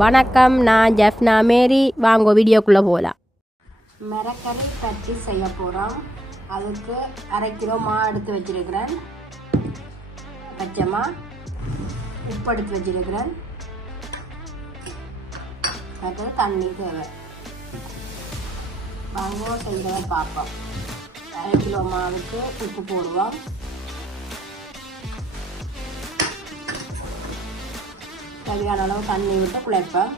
வணக்கம் நான் ஜெஃப்னா மேரி. வாங்க வீடியோக்குள்ளே போகலாம் மிரக்கறி பச்சி செய்ய போகிறோம் அதுக்கு அரை கிலோ மா எடுத்து வச்சிருக்கிறேன். பச்சைமா உப்பு எடுத்து வச்சிருக்கிறேன். அதுக்கு தண்ணி தேவை. வாங்க செய்கிறத பார்ப்போம். அரை கிலோ மாவுக்கு உப்பு போடுவோம். தேவையான அளவு தண்ணி விட்டு குழைப்போம்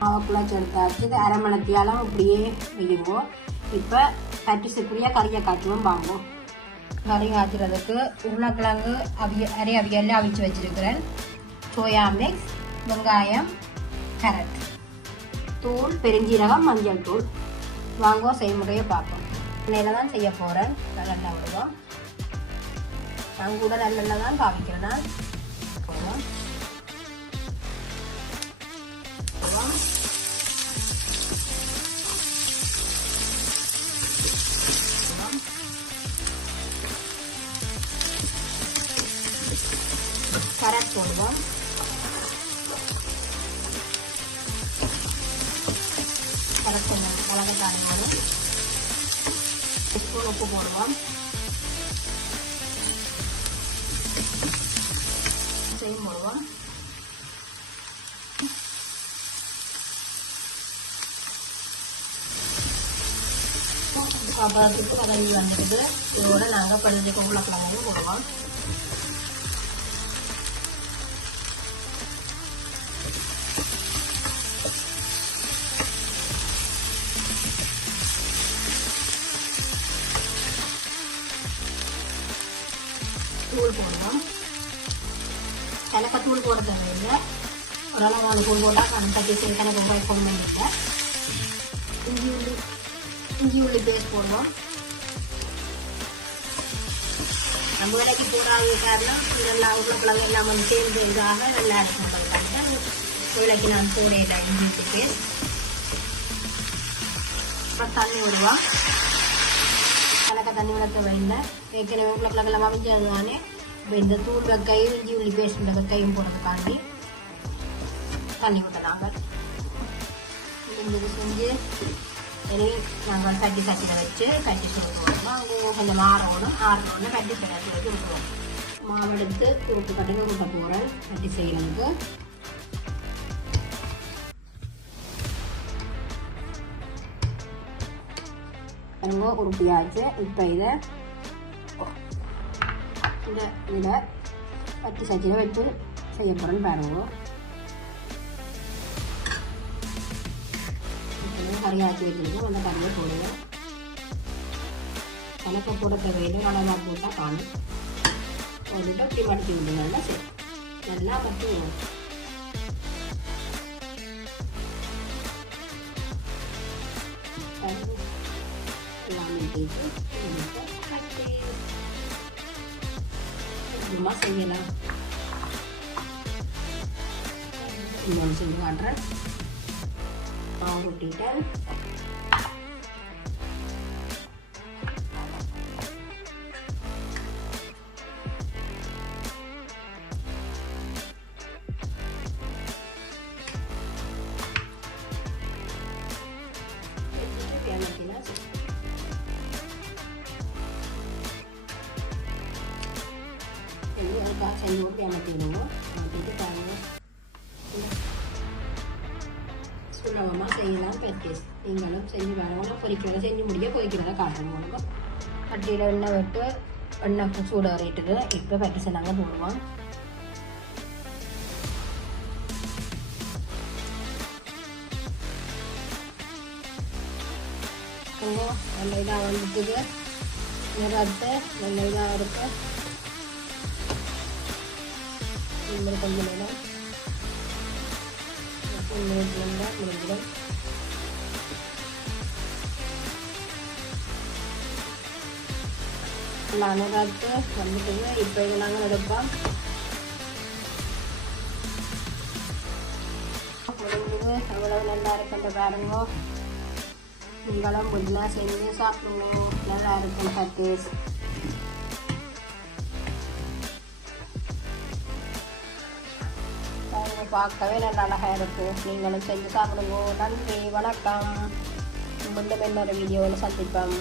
மாவுக்குள்ளே சேர்த்தாச்சு இது அரை மணத்தியாலும் இப்படியே வையுவோம் இப்போ கட்டிசுக்குரிய கறியை காய்ச்சுவோம் வாங்குவோம் கறி காய்ச்சறதுக்கு உருளைக்கிழங்கு அவிய அரை அவியெல்லாம் அவிச்சு வச்சிருக்கிறேன். சோயா மிக்ஸ் வெங்காயம் கேரட். தூள் பெருஞ்சீரகம் மஞ்சள் தூள். வாங்குவோம் செய்முறையை பார்ப்போம். எண்ணெயில் தான் செய்ய போகிறேன் நல்லெண்ணெய் விடுவோம் நான் கூட நல்லெண்ணெய் தான் பாவிக்கிறேன் நான் போடுவோம் போடுவோம் கேரட் போடுவோம் கேரட் கொஞ்சம் போடும் ஸ்பூன் உப்பு போடுவோம். செய்யும் போடுவோம். சாப்பாட்டுக்கு வதங்கி வந்துடுது இதோட நாங்கள் பள்ளி உருளைக்கிழங்கு போடுவோம். தூள் போடுவோம் எனக்கு தூள் போட தேவையில்லை அதனால் நாலு தூள் போட்டால் கணக்கு தட்டி சரி ரொம்ப ரூபாய் பண்ணிட்டேன் இஞ்சி உள்ளி இஞ்சி உள்ளி பேஸ்ட் போடுவோம் நம்ம வேலைக்கு போகிறாங்க காரணம் இதெல்லாம் உருளைக்கிழங்கு எல்லாம் வந்து சேர்ந்து இதாக நல்லா இருக்கும் வேலைக்கு நான் போடையில இஞ்சி பேஸ்ட் அப்புறம் தண்ணி விடுவோம் கலக்க தண்ணி விட தேவையில்லை ஏற்கனவே உருளைக்கிழங்கெல்லாம் அமைஞ்சது தானே இப்போ இந்த தூள் வெக்கையும் இஞ்சி உள்ளி பேஸ்ட் வெக்கையும் போடுறதுக்காண்டி தண்ணி விட்டனாங்க இது செஞ்சு நாங்கள் சட்டி சட்டியில் வச்சு கட்டி சுடுவோம் அங்கே கொஞ்சம் ஆறணும் ஆறணுன்னு கட்டி சட்டி வச்சு விடுவோம் மாவு எடுத்து தூக்கு கட்டி கூட்ட போகிறேன் கட்டி செய்யறதுக்கு பாருங்க உருப்பியாச்சு இப்போ இதை இந்த இதில் பத்து சட்டியில் வச்சு செய்ய போகிறேன்னு பாருங்க. கறியாச்சு வச்சுருக்கோம் அந்த கறியை போடுவோம் கணக்கை போட தேவையில்லை. நல்லா போட்டால் காணும். போட்டுட்டு அப்படி மடிக்க விடுங்க. நல்லா சரி நல்லா மடிச்சுடுவோம் சும்மா செய்யலாம் இன்னொன்று செஞ்சு காட்டுறேன் மாவு கொட்டிட்டேன் செஞ்சு செய்யலாம் ப்ராக்டிஸ் நீங்களும் செஞ்சு பாருங்க செஞ்சு முடிய பொரிக்கிறத காட்டணும் உங்களுக்கு கட்டியில் எண்ணெய் விட்டு எண்ணெய் சூட வரைட்டுது இப்போ ப்ராக்டிஸ் நாங்கள் போடுவோம் நல்ல இதாக வந்துட்டுது நிறத்தை நல்ல இதாக இருக்கு இன்னும் கொஞ்சம் நேரம் முடிஞ்சிடும் முடிஞ்சிடும் அனுராத்து வந்துட்டுங்க இப்போ இது நாங்கள் எடுப்போம் முடிஞ்சது எவ்வளவு நல்லா இருக்குன்ற பாருங்க நீங்களும் முடிஞ்சா செஞ்சு சாப்பிடுங்க நல்லா இருக்கும் சர்க்கேஸ் பார்க்கவே நல்லா அழகாக இருக்கும் நீங்களும் செஞ்சு சாப்பிடுங்க. நன்றி வணக்கம். மீண்டும் இன்னொரு வீடியோவில் சந்திப்போம்.